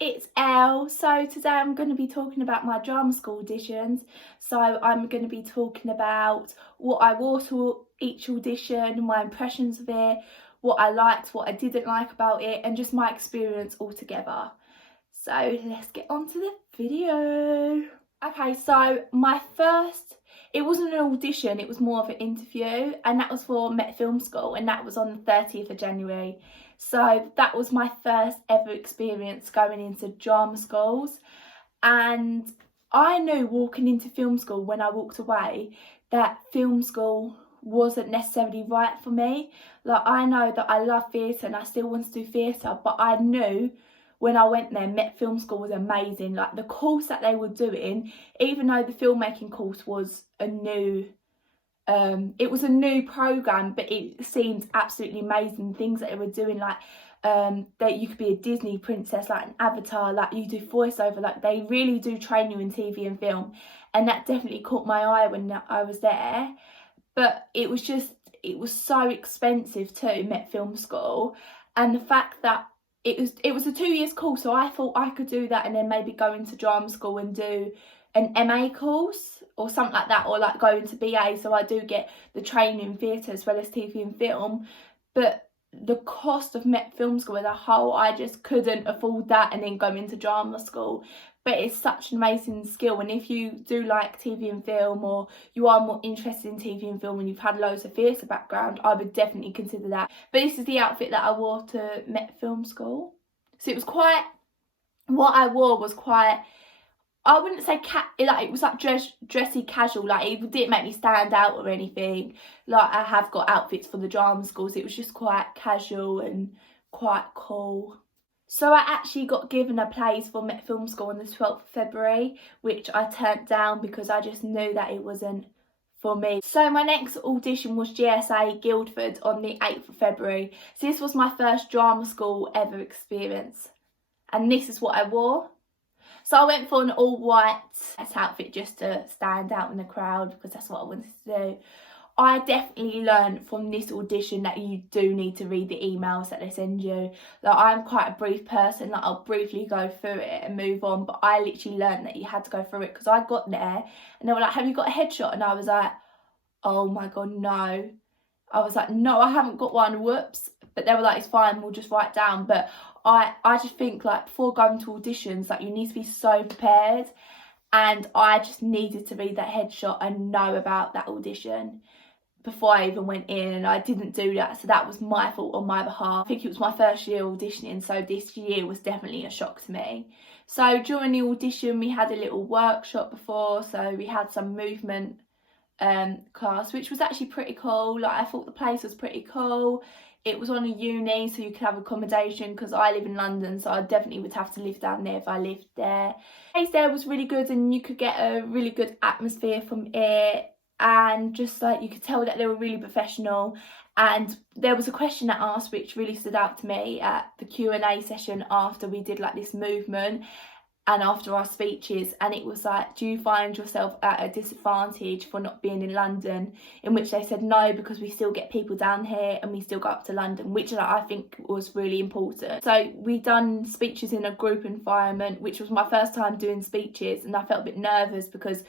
it's Elle. So today I'm going to be talking about my drama school auditions. So I'm going to be talking about what I wore to each audition, my impressions of it, what I liked, what I didn't like about it, and just my experience altogether. So let's get on to the video. Okay, so it wasn't an audition, it was more of an interview, and that was for Met Film School, and that was on the 30th of January. So that was my first ever experience going into drama schools, and I knew walking into film school when I walked away that film school wasn't necessarily right for me. Like, I know that I love theatre and I still want to do theatre, but I knew when I went there, Met Film School was amazing. Like, the course that they were doing, even though the filmmaking course was a new program, but it seemed absolutely amazing. Things that they were doing, like that you could be a Disney princess, like an avatar, like you do voiceover, like they really do train you in TV and film, and that definitely caught my eye when I was there. But it was so expensive too, Met Film School, and the fact that it was a 2 years course, so I thought I could do that and then maybe go into drama school and do an MA course or something like that, or like go into BA, so I do get the training in theatre as well as TV and film. But the cost of Met Film School as a whole, I just couldn't afford that and then go into drama school. But it's such an amazing skill, and if you do like TV and film, or you are more interested in TV and film and you've had loads of theatre background, I would definitely consider that. But this is the outfit that I wore to Met Film School. So it was quite, what I wore was quite, I wouldn't say it was like dressy casual, like it didn't make me stand out or anything. Like, I have got outfits for the drama schools, it was just quite casual and quite cool. So I actually got given a place for Met Film School on the 12th of February, which I turned down because I just knew that it wasn't for me. So my next audition was GSA Guildford on the 8th of February. So this was my first drama school ever experience. And this is what I wore. So I went for an all white outfit just to stand out in the crowd because that's what I wanted to do. I definitely learned from this audition that you do need to read the emails that they send you. Like, I'm quite a brief person, like I'll briefly go through it and move on, but I literally learned that you had to go through it because I got there and they were like, have you got a headshot? And I was like, oh my god, no. I was like, no, I haven't got one, whoops. But they were like, it's fine, we'll just write down. But I just think, like, before going to auditions, like, you need to be so prepared, and I just needed to read that headshot and know about that audition before I even went in, and I didn't do that, so that was my fault on my behalf. I think it was my first year auditioning, so this year was definitely a shock to me. So during the audition we had a little workshop before, so we had some movement class, which was actually pretty cool. Like, I thought the place was pretty cool. It was on a uni, so you could have accommodation, because I live in London, so I definitely would have to live down there if I lived there. The place there was really good, and you could get a really good atmosphere from it, and just like you could tell that they were really professional. And there was a question that asked which really stood out to me at the Q&A session after we did like this movement and after our speeches, and it was like, do you find yourself at a disadvantage for not being in London? In which they said no, because we still get people down here and we still go up to London, which I think was really important. So we done speeches in a group environment, which was my first time doing speeches, and I felt a bit nervous because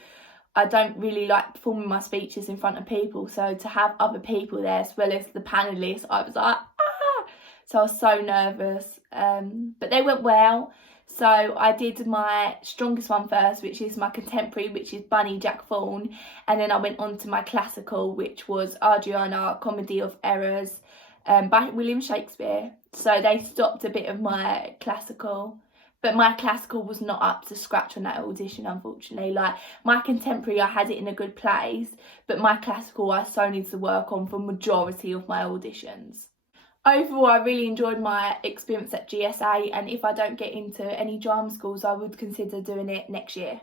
I don't really like performing my speeches in front of people, so to have other people there as well as the panellists, I was like, ah! So I was so nervous, but they went well. So I did my strongest one first, which is my contemporary, which is Bunny Jack Fawn, and then I went on to my classical, which was Adriana, Comedy of Errors, by William Shakespeare. So they stopped a bit of my classical. But my classical was not up to scratch on that audition, unfortunately. Like, my contemporary, I had it in a good place, but my classical, I so need to work on for majority of my auditions. Overall, I really enjoyed my experience at GSA, and if I don't get into any drama schools, I would consider doing it next year.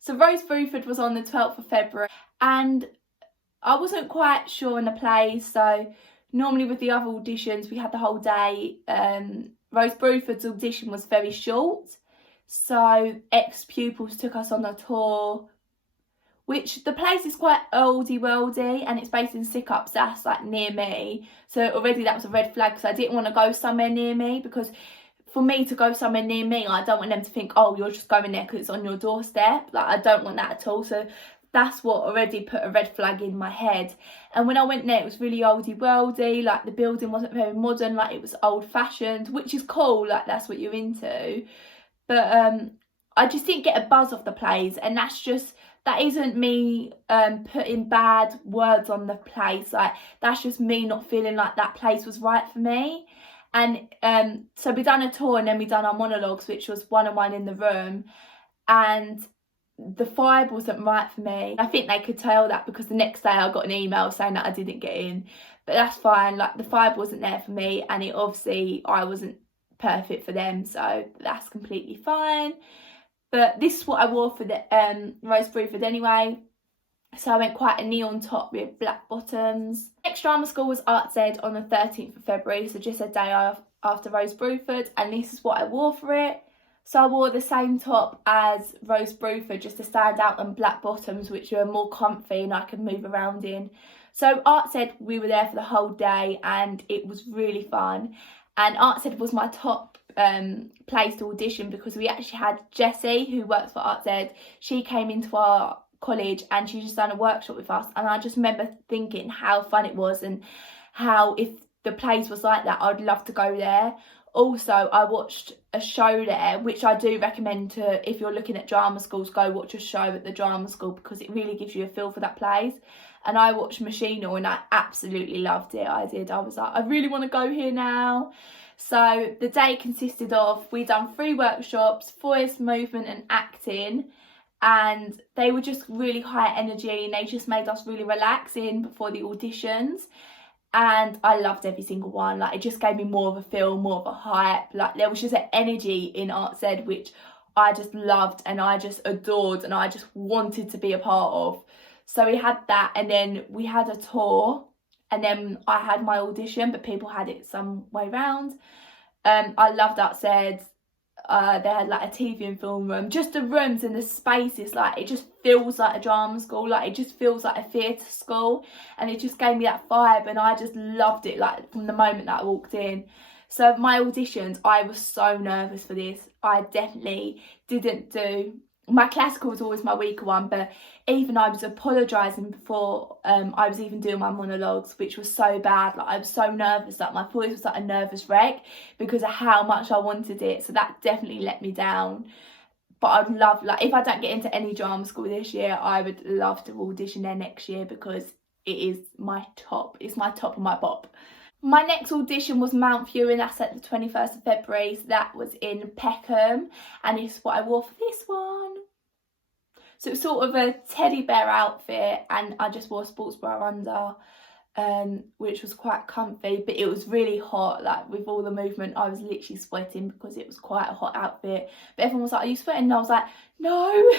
So Rose Bruford was on the 12th of February, and I wasn't quite sure on the place, so normally with the other auditions we had the whole day. Rose Bruford's audition was very short, so ex-pupils took us on a tour which the place is quite oldie worldy, and it's based in Sycups, that's like near me. So already that was a red flag, because I didn't want to go somewhere near me, because for me to go somewhere near me, I don't want them to think, oh, you're just going there because it's on your doorstep. Like, I don't want that at all. So that's what already put a red flag in my head. And when I went there, it was really oldie worldy, like the building wasn't very modern, like it was old fashioned, which is cool, like that's what you're into. But I just didn't get a buzz off the place, and that isn't me putting bad words on the place, like that's just me not feeling like that place was right for me. And so we done a tour, and then we done our monologues, which was 1-on-1 in the room, and the vibe wasn't right for me. I think they could tell that, because the next day I got an email saying that I didn't get in, but that's fine. Like, the vibe wasn't there for me, and it obviously I wasn't perfect for them, so that's completely fine. But this is what I wore for the Rose Bruford anyway. So I went quite a neon top with black bottoms. Next drama school was Arts Ed on the 13th of February, so just a day after Rose Bruford, and this is what I wore for it. So I wore the same top as Rose Bruford, just to stand out, and black bottoms, which were more comfy and I could move around in. So Arts Ed, we were there for the whole day, and it was really fun. And Arts Ed was my top place to audition, because we actually had Jessie, who works for Arts Ed. She came into our college and she just done a workshop with us, and I just remember thinking how fun it was, and how if the place was like that, I'd love to go there. Also, I watched a show there, which I do recommend to, if you're looking at drama schools, go watch a show at the drama school, because it really gives you a feel for that place. And I watched Machinal, and I absolutely loved it. I was like, I really want to go here now. So the day consisted of, we done 3 workshops, voice, movement and acting, and they were just really high energy, and they just made us really relaxing before the auditions. And I loved every single one. Like, it just gave me more of a feel, more of a hype. Like, there was just an energy in Arts Ed which I just loved, and I just adored, and I just wanted to be a part of. So we had that, and then we had a tour, and then I had my audition, but people had it some way round. I loved Arts Ed. They had like a TV and film room, just the rooms and the spaces, like it just feels like a drama school, like it just feels like a theatre school, and it just gave me that vibe, and I just loved it, like from the moment that I walked in. So my auditions, I was so nervous for this. I definitely didn't do, my classical was always my weaker one, but even I was apologising before I was even doing my monologues, which was so bad. Like, I was so nervous, like my voice was like a nervous wreck because of how much I wanted it. So that definitely let me down. But I'd love, like, if I don't get into any drama school this year, I would love to audition there next year, because it is my top. It's my top of my bop. My next audition was Mount Fury, and that's at the 21st of February. So that was in Peckham, and this is what I wore for this one. So it was sort of a teddy bear outfit, and I just wore a sports bra under, which was quite comfy, but it was really hot. Like, with all the movement, I was literally sweating because it was quite a hot outfit. But everyone was like, are you sweating? And I was like, no,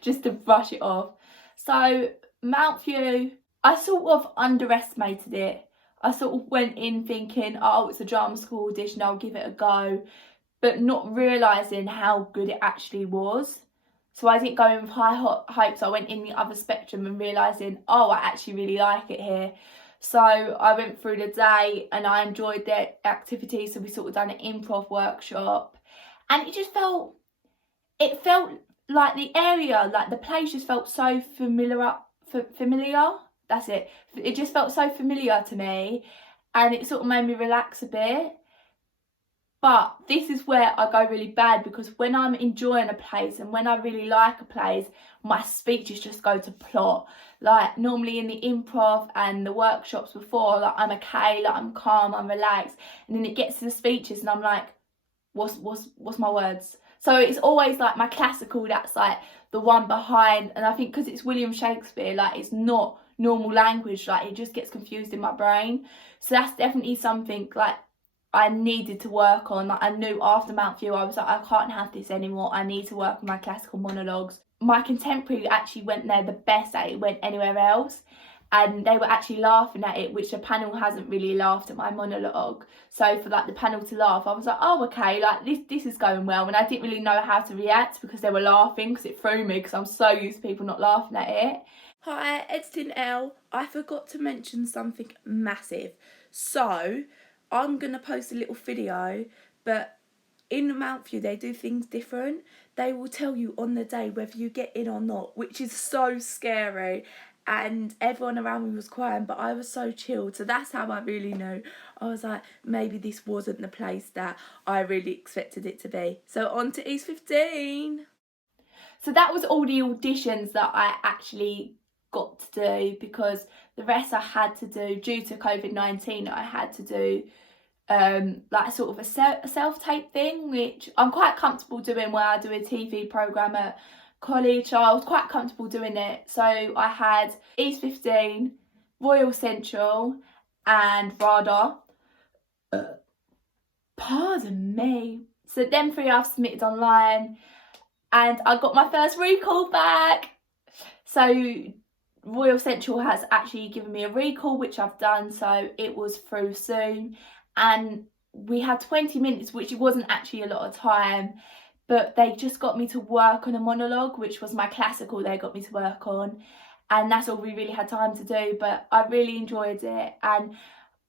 just to brush it off. So Mount Fury, I sort of underestimated it. I sort of went in thinking, oh, it's a drama school audition, I'll give it a go, but not realising how good it actually was. So I didn't go in with high hopes. I went in the other spectrum and realising, oh, I actually really like it here. So I went through the day and I enjoyed the activity. So we sort of done an improv workshop, and it just felt like the area, like the place just felt so familiar. That's it. It just felt so familiar to me, and it sort of made me relax a bit. But this is where I go really bad, because when I'm enjoying a place and when I really like a place, my speeches just go to plot. Like, normally in the improv and the workshops before, like, I'm okay, like, I'm calm, I'm relaxed, and then it gets to the speeches and I'm like, what's my words? So it's always like my classical that's like the one behind, and I think because it's William Shakespeare, like, it's not normal language, like, it just gets confused in my brain. So that's definitely something like I needed to work on. Like, I knew after Mount Fury, I was like, I can't have this anymore. I need to work on my classical monologues. My contemporary actually went there the best that it went anywhere else. and they were actually laughing at it, which the panel hasn't really laughed at my monologue. So for like the panel to laugh, I was like, oh okay, like this is going well. And I didn't really know how to react because they were laughing, because it threw me because I'm so used to people not laughing at it. Hi, Editing L. I forgot to mention something massive. So I'm gonna post a little video, but in Mount View they do things different. They will tell you on the day whether you get in or not, which is so scary. And everyone around me was crying, but I was so chilled. So that's how I really knew. I was like, maybe this wasn't the place that I really expected it to be. So on to East 15. So that was all the auditions that I actually got to do, because the rest I had to do due to COVID-19. I had to do like sort of a self-tape thing, which I'm quite comfortable doing where I do a TV programme at college, so I was quite comfortable doing it. So I had East 15, Royal Central and RADA. Pardon me. So them three I've submitted online, and I got my first recall back. So Royal Central has actually given me a recall, which I've done, so it was through Zoom, and we had 20 minutes, which wasn't actually a lot of time, but they just got me to work on a monologue, which was my classical they got me to work on, and that's all we really had time to do. But I really enjoyed it, and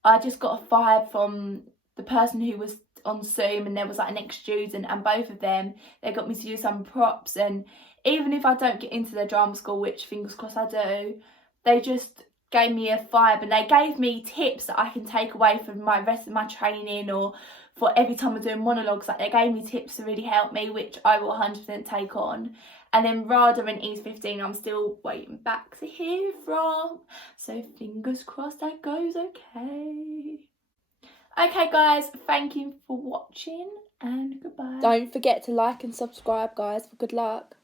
I just got a vibe from the person who was on Zoom, and there was like an ex-student, and both of them, they got me to do some props. And even if I don't get into the drama school, which fingers crossed I do, they just gave me a vibe, and they gave me tips that I can take away from my rest of my training, or for every time I'm doing monologues. Like, they gave me tips to really help me, which I will 100% take on. And then RADA and East 15 I'm still waiting back to hear from, so fingers crossed that goes okay. Okay guys, thank you for watching, and goodbye. Don't forget to like and subscribe guys, for good luck.